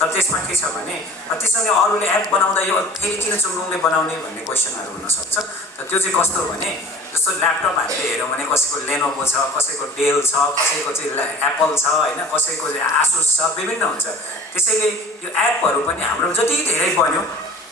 तर त्यसमा के छ भने त्यसैले अरूले एप बनाउँदा यो फेरि किन चुम्लुङले बनाउने भन्ने क्वेसनहरू हुनसक्छ। तर त्यो चाहिँ कस्तो हो भने जस्तो ल्यापटप हामीले हेऱ्यौँ भने कसैको लेनोभो छ, कसैको डेल छ, कसैको चाहिँ एप्पल छ होइन, कसैको चाहिँ आसुस छ, विभिन्न हुन्छ। त्यसैले यो एपहरू पनि हाम्रो जति धेरै बन्यो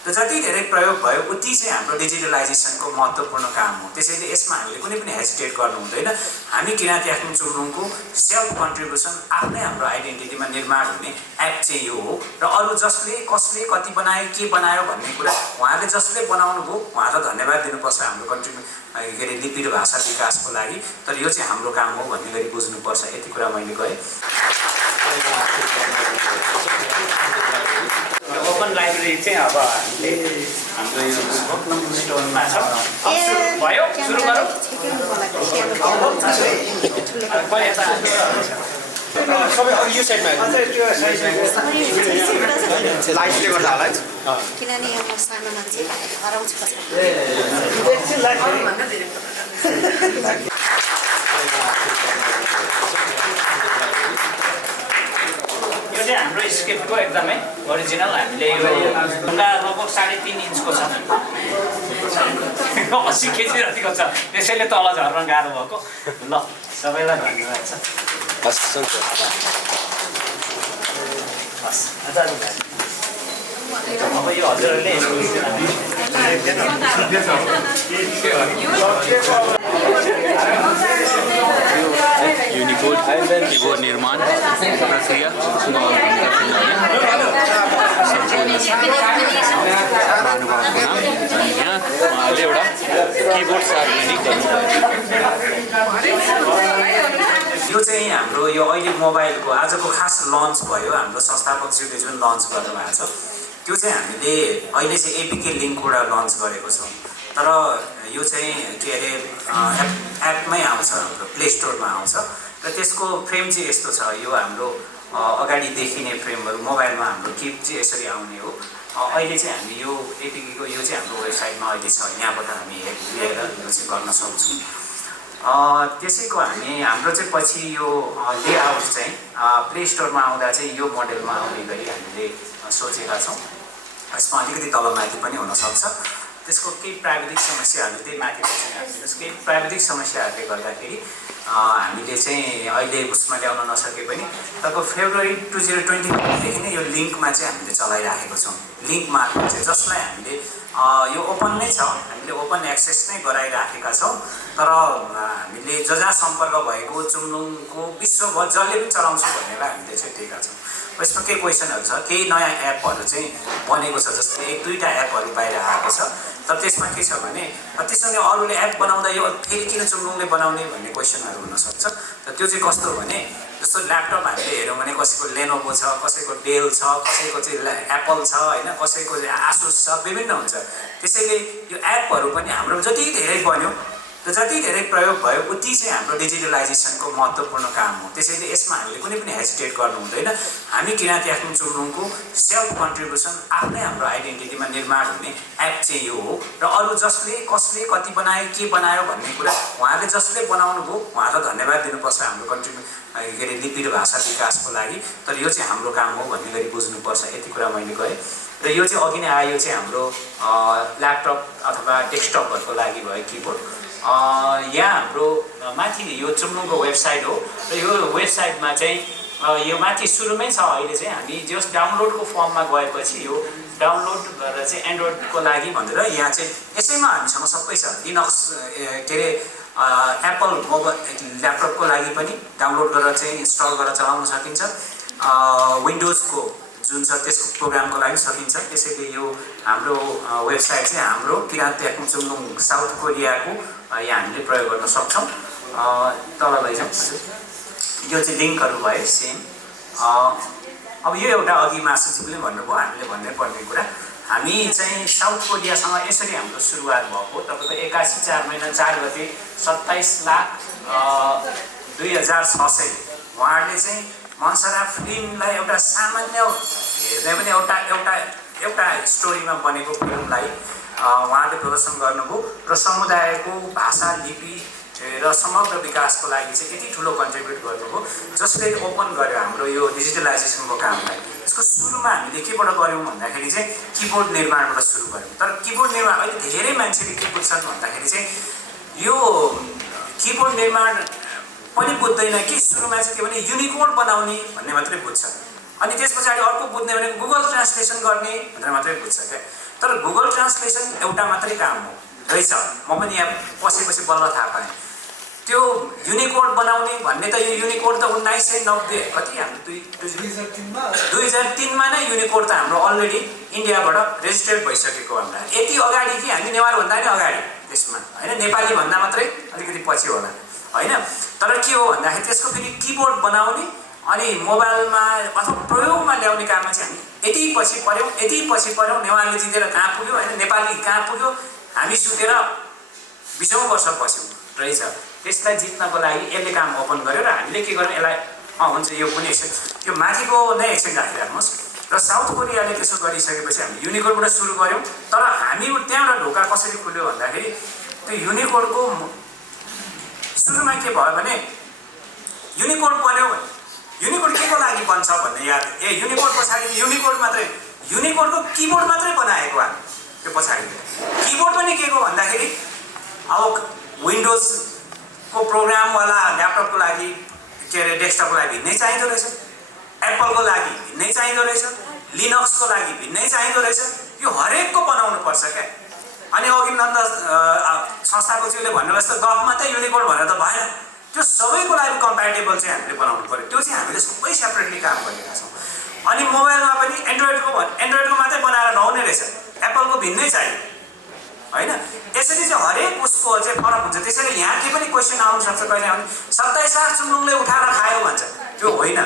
र जति धेरै प्रयोग भयो उति चाहिँ हाम्रो डिजिटलाइजेसनको महत्त्वपूर्ण काम हो। त्यसैले यसमा हामीले कुनै पनि हेजिटेट गर्नु हुँदैन। हामी किराँती आफ्नो चुम्लुङको सेल्फ कन्ट्रिब्युसन आफ्नै हाम्रो आइडेन्टिटीमा निर्माण हुने एप चाहिँ यो हो। र अरू जसले कसले कति बनायो के बनायो भन्ने कुरा उहाँले जसले बनाउनु भयो उहाँलाई धन्यवाद दिनुपर्छ हाम्रो के अरे लिपि र भाषा विकासको लागि। तर यो चाहिँ हाम्रो काम हो भन्ने गरी बुझ्नुपर्छ। यति कुरा मैले गरेँ। ओपन लाइब्रेरी चाहिँ अब हामीले हाम्रो यो भोकनम स्टोनमा छ। भयो सुरु गरौँ। सबै यो साइडमा लाइटले गर्दा होला है किनभने म सानो मान्छे हराउँछु यो चाहिँ हाम्रो स्क्रिप्टको एकदमै ओरिजिनल हामीले यो ढुङ्गा लगभग 3.5 इन्चको छ, 80 केजी जतिको छ। त्यसैले तल झर्न गाह्रो भएको। ल सबैलाई धन्यवाद छ। हस् अब यो हजुरहरूले युनिकोड कीबोर्ड निर्माण प्रक्रिया यहाँ उहाँले एउटा कीबोर्ड सार्वजनिक यो चाहिँ हाम्रो यो अहिले मोबाइलको आजको खास लन्च भयो। हाम्रो संस्थापकज्यूले जुन लन्च गर्नुभएको छ त्यो चाहिँ हामीले अहिले चाहिँ एपिके लिङ्कबाट लन्च गरेको छौँ। तर यो चाहिँ के अरे एपमै आउँछ, हाम्रो प्ले स्टोरमा आउँछ। र त्यसको फ्रेम चाहिँ यस्तो छ। यो हाम्रो अगाडि देखिने फ्रेमहरू मोबाइलमा हाम्रो किप चाहिँ यसरी आउने हो। अहिले चाहिँ हामी यो एपिकेको यो चाहिँ हाम्रो वेबसाइटमा अहिले छ। यहाँबाट हामी लिएर यो चाहिँ गर्न सक्छौँ। त्यसैको हाम्रो चाहिँ पछि यो लेआउट चाहिँ प्ले स्टोरमा आउँदा चाहिँ यो मोडेलमा आउने गरी हामीले सोचेका छौँ। यसमा अलिकति तलमाथि पनि हुनसक्छ। त्यसको केही प्राविधिक समस्याहरू त्यही माथि केही प्राविधिक समस्याहरूले गर्दाखेरि हामीले चाहिँ अहिले उसमा ल्याउन नसके पनि तपाईँको फेब्रुअरी 2024देखि नै यो लिङ्कमा चाहिँ हामीले चलाइराखेको छौँ। लिङ्क मार्फत चाहिँ जसलाई हामीले यो ओपन नै छ, हामीले ओपन एक्सेस नै गराइराखेका छौँ। तर हामीले जहाँ सम्पर्क भएको चुम्लुङको विश्वभर जसले पनि चलाउँछु भन्नेलाई हामीले चाहिँ दिएका छौँ। यसमा केही क्वेसनहरू छ। केही नयाँ एपहरू चाहिँ बनेको छ, जस्तै 1-2टा एपहरू बाहिर आएको छ। तर त्यसमा के छ भने त्यसैले अरूले एप बनाउँदा यो फेरि किन चुम्लुङले बनाउने भन्ने क्वेसनहरू हुनसक्छ। तर त्यो चाहिँ कस्तो हो भने जस्तो ल्यापटप हामीले हेऱ्यौँ भने कसैको लेनोभो छ, कसैको डेल छ, कसैको चाहिँ एप्पल छ होइन, कसैको चाहिँ आसुस छ, विभिन्न हुन्छ। त्यसैले यो एपहरू पनि हाम्रो जति धेरै बन्यो र जति धेरै प्रयोग भयो उति चाहिँ हाम्रो डिजिटलाइजेसनको महत्त्वपूर्ण काम हो। त्यसैले यसमा हामीले कुनै पनि हेजिटेट गर्नु हुँदैन। हामी किराँती आफ्नो चुम्लुङको सेल्फ कन्ट्रिब्युसन आफ्नै हाम्रो आइडेन्टिटीमा निर्माण हुने एप चाहिँ यो हो। र अरू जसले कसले कति बनायो के बनायो भन्ने कुरा उहाँले जसले बनाउनु भयो उहाँलाई धन्यवाद दिनुपर्छ हाम्रो के अरे लिपि र भाषा विकासको लागि। तर यो चाहिँ हाम्रो काम हो भन्ने गरी बुझ्नुपर्छ। यति कुरा मैले गरेँ। र यो चाहिँ अघि नै आयो, यो चाहिँ हाम्रो ल्यापटप अथवा डेस्कटपहरूको लागि भयो किबोर्ड। यहाँ हाम्रो माथि यो चुम्लुङको वेबसाइट हो। र यो वेबसाइटमा चाहिँ यो माथि सुरुमै छ। अहिले चाहिँ हामी जस्ट डाउनलोडको फर्ममा गएपछि यो डाउनलोड गरेर चाहिँ एन्ड्रोइडको लागि भनेर यहाँ चाहिँ यसैमा हामीसँग सबै छ। लिनक्स के अरे एप्पल मोबाइल ल्यापटपको लागि पनि डाउनलोड गरेर चाहिँ इन्स्टल गरेर चलाउन सकिन्छ। विन्डोजको जुन छ त्यसको प्रोग्रामको लागि सकिन्छ। त्यसैले यो हाम्रो वेबसाइट चाहिँ हाम्रो किराँती आफ्नो चुम्लुङ साउथ कोरियाको यहाँ हामीले प्रयोग गर्न सक्छौँ। तल लैजाउँ। यो चाहिँ लिङ्कहरू भयो सेम। अब यो एउटा अघि मासुजीले भन्नुभयो, हामीले भन्नै पर्ने कुरा। हामी चाहिँ साउथ कोरियासँग यसरी हाम्रो सुरुवात भएको। तपाईँको 81/4/4 27,02,600 उहाँहरूले चाहिँ मनसरा फिल्मलाई एउटा सामान्य हेर्दै पनि एउटा स्टोरीमा बनेको फिल्मलाई उहाँले प्रदर्शन गर्नुभयो र समुदायको भाषा लिपि र समग्र विकासको लागि चाहिँ यति ठुलो कन्ट्रिब्युट गर्नुभयो जसले ओपन गर्यो हाम्रो यो डिजिटलाइजेसनको कामलाई। यसको सुरुमा हामीले केबाट गऱ्यौँ भन्दाखेरि चाहिँ किबोर्ड निर्माणबाट सुरु गऱ्यौँ। तर किबोर्ड निर्माण अहिले धेरै मान्छेले के बुझ्छन् भन्दाखेरि चाहिँ यो किबोर्ड निर्माण पनि बुझ्दैन कि सुरुमा चाहिँ के भने युनिकोड बनाउने भन्ने मात्रै बुझ्छ। अनि त्यस पछाडि अर्को बुझ्ने भनेको गुगल ट्रान्सलेसन गर्ने भनेर मात्रै बुझ्छ क्या। तर गुगल ट्रान्सलेसन एउटा मात्रै काम हो रहेछ। म पनि यहाँ पसेपछि बल्ल थाहा पाएँ। त्यो युनिकोड बनाउने भन्ने त यो युनिकोड त 1990 कति हाम्रो 2003मा नै युनिकोड त हाम्रो अलरेडी इन्डियाबाट रेजिस्टर्ड भइसकेको भन्दा यति अगाडि कि हामी नेवारभन्दा नि अगाडि त्यसमा होइन, नेपाली भन्दा मात्रै अलिकति पछि होला होइन। तर के हो भन्दाखेरि त्यसको फेरि किबोर्ड बनाउने अनि मोबाइलमा अथवा प्रयोगमा ल्याउने काममा चाहिँ हामी यति पछि पऱ्यौँ। नेवारले जितेर कहाँ पुग्यो होइन, नेपाली कहाँ पुग्यो, हामी सुतेर 20औं वर्ष पस्यौँ रहेछ। त्यसलाई जित्नको लागि यसले काम ओपन गर्यो र हामीले के गर्यौँ यसलाई हुन्छ यो पनि यो माथिको नै एकछिन राखिराख्नुहोस्। र साउथ कोरियाले त्यसो गरिसकेपछि हामी युनिकोडबाट सुरु गऱ्यौँ। तर हामी त्यहाँबाट ढोका कसरी खुल्यो भन्दाखेरि त्यो युनिकोडको सुरुमा के भयो भने युनिकोड बन्यो भने युनिकोड के को लागि बन्छ भन्ने याद युनिकोड पछाडि युनिकोड मात्रै युनिकोडको किबोर्ड मात्रै बनाएको हामी। त्यो पछाडि किबोर्ड पनि के को भन्दाखेरि अब विन्डोजको प्रोग्रामवाला ल्यापटपको लागि के अरे डेस्कटपको लागि भिन्नै चाहिँदो रहेछ, एप्पलको लागि भिन्नै चाहिँदो रहेछ, लिनक्सको लागि भिन्नै चाहिँदो रहेछ। यो हरेकको बनाउनु पर्छ क्या। अनि अघि नन्द संस्थापकज्यूले भन्नुभयो जस्तो गफ मात्रै युनिकोड भनेर त भएन। त्यो सबैको लागि कम्प्याटेबल चाहिँ हामीले बनाउनु पर्यो। त्यो चाहिँ हामीले सबै सेपरेटली काम गरिरहेका छौँ। अनि मोबाइलमा पनि एन्ड्रोइडको मात्रै बनाएर नहुने रहेछ, एप्पलको भिन्नै चाहियो होइन। यसरी चाहिँ हरेक उसको चाहिँ फरक हुन्छ। त्यसैले यहाँ के पनि क्वेसन आउन सक्छ कहिले भने 27 लाख चुम्लुङले उठाएर खायो भन्छ, त्यो होइन।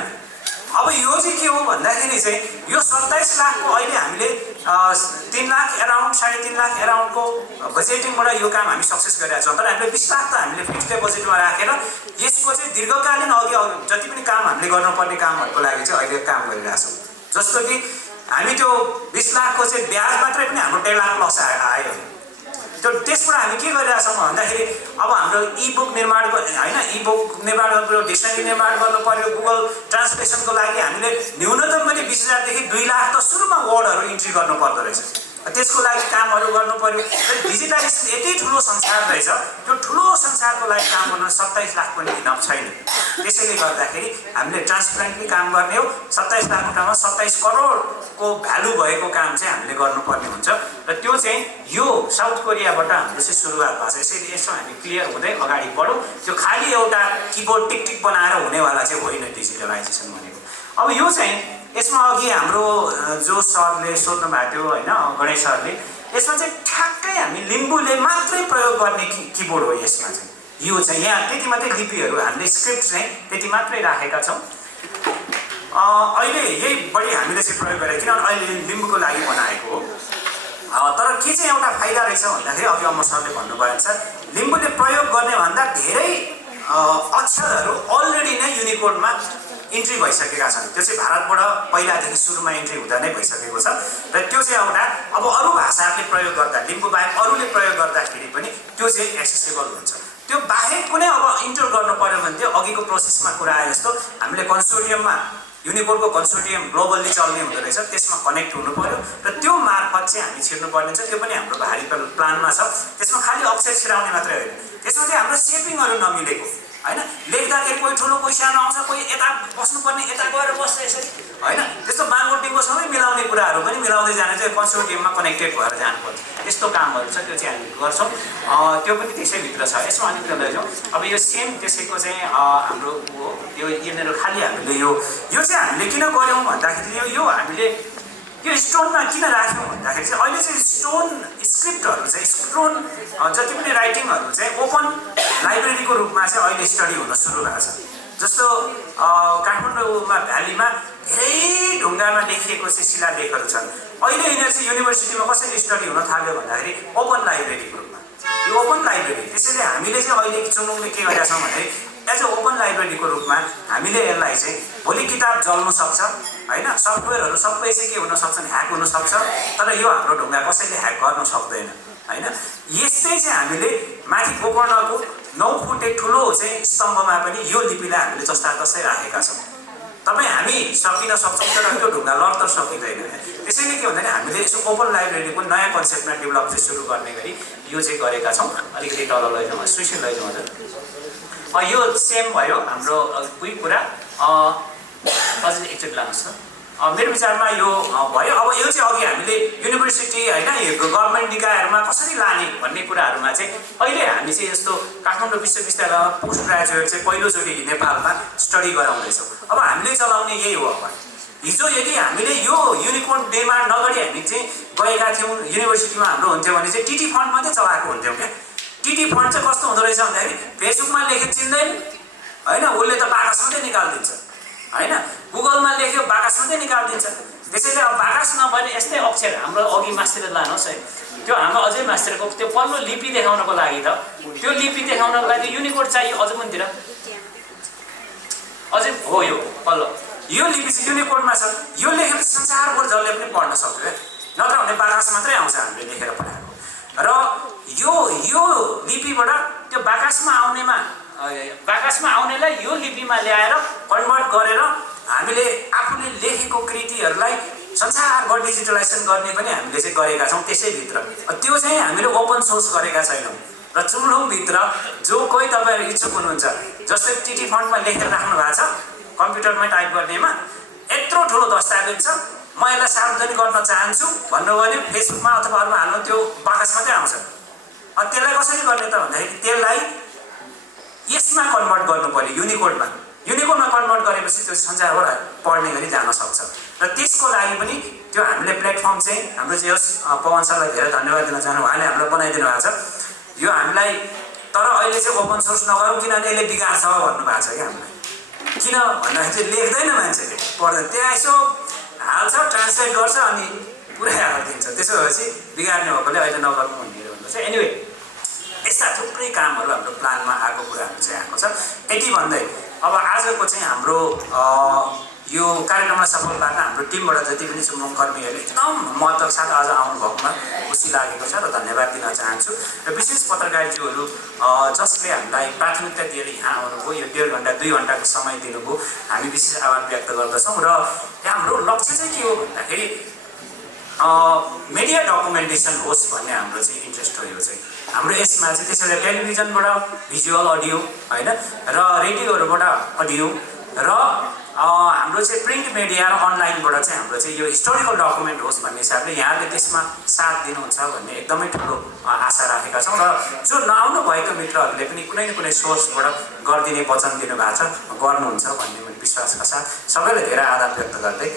अब यो चाहिँ के हो भन्दाखेरि चाहिँ यो 27 लाखको अहिले हामीले 3 लाख एराउन्ड 3.5 लाख एराउन्डको बजेटिङबाट यो काम हामी सक्सेस गरिरहेका छौँ। तर हामीले 20 लाख त हामीले फिक्स्ड बजेटमा राखेर यसको चाहिँ दीर्घकालीन अघि जति पनि काम हामीले गर्नुपर्ने कामहरूको लागि चाहिँ अहिले काम गरिरहेका छौँ। जस्तो कि हामी त्यो 20 लाखको चाहिँ ब्याज मात्रै पनि हाम्रो 1.5 लाख लस आयो। त्यो त्यसबाट हामी के गरिरहेका छौँ भन्दाखेरि अब हाम्रो इबुक निर्माण होइन, इबुक निर्माण गर्नु, डिक्सनरी निर्माण गर्नु पर्यो, गुगल ट्रान्सलेसनको लागि हामीले न्यूनतम पनि 20,000 देखि 2 लाख त सुरुमा वर्डहरू इन्ट्री गर्नु पर्दो रहेछ। त्यसको लागि कामहरू गर्नु पर्यो। डिजिटलाइजेसन यति ठुलो संसार रहेछ, त्यो ठुलो संसारको लागि काम गर्न 27 लाख पनि इनफ छैन। त्यसैले गर्दाखेरि हामीले ट्रान्सप्यारेन्टली काम गर्ने हो। 27 लाखको ठाउँमा 27 करोडको भ्यालु भएको काम चाहिँ हामीले गर्नुपर्ने हुन्छ। र त्यो चाहिँ यो साउथ कोरियाबाट हाम्रो चाहिँ सुरुवात भएको छ। यसैले यसो हामी क्लियर हुँदै अगाडि बढौँ। त्यो खालि एउटा किबोर्ड टिक बनाएर हुनेवाला चाहिँ होइन डिजिटलाइजेसन भनेको। अब यो चाहिँ यसमा अघि हाम्रो जो सरले सोध्नु भएको थियो होइन, गणेश सरले, यसमा चाहिँ ठ्याक्कै हामी लिम्बूले मात्रै प्रयोग गर्ने किबोर्ड हो। यसमा चाहिँ यो चाहिँ यहाँ त्यति मात्रै लिपिहरू हामीले स्क्रिप्ट चाहिँ त्यति मात्रै राखेका छौँ। अहिले यही बढी हामीले चाहिँ प्रयोग गरेको, किनभने अहिले लिम्बूको लागि बनाएको हो। तर के चाहिँ एउटा फाइदा रहेछ भन्दाखेरि अघि अमर सरले भन्नुभयो अनुसार लिम्बूले प्रयोग गर्ने भन्दा धेरै अक्षरहरू अलरेडी नै युनिकोडमा इन्ट्री भइसकेका छन्। त्यो चाहिँ भारतबाट पहिलादेखि सुरुमा इन्ट्री हुँदा नै भइसकेको छ। र त्यो चाहिँ एउटा अब अरू भाषाहरूले प्रयोग गर्दा लिम्बू बाहेक अरूले प्रयोग गर्दाखेरि पनि त्यो चाहिँ एक्सेसेबल हुन्छ। त्यो बाहेक कुनै अब इन्टर गर्नु पर्यो भने त्यो अघिको प्रोसेसमा कुरा आए जस्तो हामीले कन्सोर्टियममा युनिकोडको कन्सोर्टियम ग्लोबल्ली चल्ने हुँदो रहेछ, त्यसमा कनेक्ट हुनु पर्यो र त्यो मार्फत चाहिँ हामी छिर्नुपर्ने छ। त्यो पनि हाम्रो भारी प्लानमा छ। त्यसमा खालि अक्षर छिराउने मात्रै होइन, त्यसमा चाहिँ हाम्रो सेपिङहरू नमिलेको होइन। लेख्दाखेरि कोही ठुलो कोही सानो आउँछ, कोही यता बस्नुपर्ने यता गएर बस्छ यसरी होइन। त्यस्तो बाङगोटिङको सबै मिलाउने कुराहरू पनि मिलाउँदै जाने चाहिँ कन्सोर्टियममा कनेक्टेड भएर जानुपर्छ। त्यस्तो कामहरू छ, त्यो चाहिँ हामी गर्छौँ। त्यो पनि त्यसैभित्र छ। यसमा अलिकति लैजाउँ। अब यो सेम त्यसैको चाहिँ हाम्रो यो यहाँनिर खालि हामीले यो चाहिँ हामीले किन गऱ्यौँ भन्दाखेरि यो हामीले यो स्टोनमा किन राख्यौँ भन्दाखेरि चाहिँ अहिले चाहिँ स्टोन स्क्रिप्टहरू चाहिँ स्टोन जति पनि राइटिङहरू चाहिँ ओपन लाइब्रेरीको रूपमा चाहिँ अहिले स्टडी हुन सुरु भएको छ। जस्तो काठमाडौँमा भ्यालीमा धेरै ढुङ्गामा लेखिएको चाहिँ शिलालेखहरू छन्। अहिले यिनीहरू चाहिँ युनिभर्सिटीमा कसरी स्टडी हुन थाल्यो भन्दाखेरि ओपन लाइब्रेरीको रूपमा। यो ओपन लाइब्रेरी त्यसैले हामीले चाहिँ अहिले चुनुङले के गरेका छौँ भन्दाखेरि एज अ ओपन लाइब्रेरीको रूपमा हामीले यसलाई चाहिँ भोलि किताब जल्नु सक्छ होइन। सफ्टवेयरहरू सबै चाहिँ के हुनसक्छन्, ह्याक हुनसक्छ। तर यो हाम्रो ढुङ्गा कसैले ह्याक गर्न सक्दैन होइन। यस्तै चाहिँ हामीले माथि गोकर्णको 9 फुटे ठुलो चाहिँ स्तम्भमा पनि यो लिपिलाई हामीले जस्ता तस्तै राखेका छौँ। तपाईँ हामी सकिन सक्छौँ तर त्यो ढुङ्गा लड्न सकिँदैन। त्यसैले के भन्दाखेरि हामीले यसो ओपन लाइब्रेरीको नयाँ कन्सेप्टमा डेभलप चाहिँ सुरु गर्ने गरी यो चाहिँ गरेका छौँ। अलिकति तल लैजाउँ, सुशील लैजाउँ हजुर। यो सेम भयो हाम्रो कोही कुरा अझै एकचोटि लानुहोस् न। मेरो विचारमा यो भयो। अब यो चाहिँ अघि हामीले युनिभर्सिटी होइन गभर्मेन्ट निकायहरूमा कसरी लाने भन्ने कुराहरूमा चाहिँ अहिले हामी चाहिँ यस्तो काठमाडौँ विश्वविद्यालयमा पोस्ट ग्रेजुएट चाहिँ पहिलोचोटि नेपालमा स्टडी गराउँदैछौँ। अब हामीले चलाउने यही हो। अब हिजो यदि हामीले यो युनिकोड डेमा नगरी हामी चाहिँ गएका थियौँ युनिभर्सिटीमा हाम्रो हुन्थ्यो भने चाहिँ टिटी फन्ड मात्रै चलाएको हुन्थ्यौँ क्या। टिटी फन्ड चाहिँ कस्तो हुँदो रहेछ भन्दाखेरि फेसबुकमा लेखे चिन्दैन होइन, उसले त बाकस मात्रै निकालिदिन्छ होइन, गुगलमा लेख्यो बाकस मात्रै निकालिदिन्छ। त्यसैले अब बाकस नभने यस्तै अक्षर हाम्रो अघि मास्टर लानुहोस् है, त्यो हाम्रो अझै मास्टरको त्यो पल्लो लिपि देखाउनको लागि त त्यो लिपि देखाउनको लागि युनिकोड चाहियो अझ मन्दिर अझै हो। यो पल्लो यो लिपि चाहिँ युनिकोडमा छ। यो लेखेपछि संसारभर जसले पनि पढ्न सक्छ क्या, नत्र भने बाकस मात्रै आउँछ हामीले लेखेर पठाएको। र यो लिपिबाट त्यो बाकसमा आउनेलाई यो लिपिमा ल्याएर कन्भर्ट गरेर हामीले आफूले लेखेको कृतिहरूलाई संसारभर डिजिटलाइजेसन गर्ने पनि हामीले चाहिँ गरेका छौँ। त्यसैभित्र त्यो चाहिँ हामीले ओपन सोर्स गरेका छैनौँ र चुल्हुङभित्र जो कोही तपाईँहरू इच्छुक हुनुहुन्छ, जस्तै टिटी फन्डमा लेखेर राख्नु भएको छ कम्प्युटरमै टाइप गर्नेमा यत्रो ठुलो दस्तावेज छ, म यसलाई सार्वजनिक गर्न चाहन्छु भन्नुभयो भने फेसबुकमा अथवा अरूमा हाल्नु त्यो बाकस मात्रै आउँछ। त्यसलाई कसरी गर्ने त भन्दाखेरि त्यसलाई यसमा कन्भर्ट गर्नु पर्यो युनिकोडमा कन्भर्ट गरेपछि त्यो संसारभर पढ्ने गरी जान सक्छ। र त्यसको लागि पनि त्यो हामीले प्लेटफर्म चाहिँ हाम्रो चाहिँ यस पवन सरलाई धेरै धन्यवाद दिन चाहन्छु। उहाँले हामीलाई बनाइदिनु भएको छ यो हामीलाई। तर अहिले चाहिँ ओपन सोर्स नगरौँ किनभने यसले बिगार्छ भन्नुभएको छ क्या हामीलाई। किन भन्दाखेरि चाहिँ लेख्दैन मान्छेले, पढ्दैन, त्यहाँ यसो हाल्छ ट्रान्सलेट गर्छ अनि पुरै हालिदिन्छ। त्यसो भएपछि बिगार्ने भएकोले अहिले नगर्नु भनेर भन्नु चाहिँ। एनिवे यस्ता थुप्रै कामहरू हाम्रो प्लानमा आएको कुराहरू चाहिँ आएको छ। यति भन्दै अब आजको चाहिँ हाम्रो यो कार्यक्रमलाई सफल पार्न हाम्रो टिमबाट जति पनि चुनाव कर्मीहरू एकदम महत्त्वका साथ आज आउनुभएकोमा खुसी लागेको छ र धन्यवाद दिन चाहन्छु। र विशेष पत्रकारज्यूहरू जसले हामीलाई प्राथमिकता दिएर यहाँ आउनुभयो, यो 1.5 घन्टा 2 घन्टाको समय दिनुभयो, हामी विशेष आभार व्यक्त गर्दछौँ। र हाम्रो लक्ष्य चाहिँ के हो भन्दाखेरि मिडिया डकुमेन्टेसन होस् भन्ने हाम्रो चाहिँ इन्ट्रेस्ट हो। यो चाहिँ हाम्रो यसमा चाहिँ त्यसैले टेलिभिजनबाट भिजुअल अडियो होइन र रेडियोहरूबाट अडियो र हाम्रो चाहिँ प्रिन्ट मिडिया र अनलाइनबाट चाहिँ हाम्रो चाहिँ यो हिस्टोरिकल डकुमेन्ट होस् भन्ने हिसाबले यहाँले त्यसमा साथ दिनुहुन्छ भन्ने एकदमै ठुलो आशा राखेका छौँ। र जो नआउनु भएको मित्रहरूले पनि कुनै न कुनै सोर्सबाट गरिदिने वचन दिनुभएको छ, गर्नुहुन्छ भन्ने विश्वासका साथ सबैलाई धेरै आदर व्यक्त गर्दै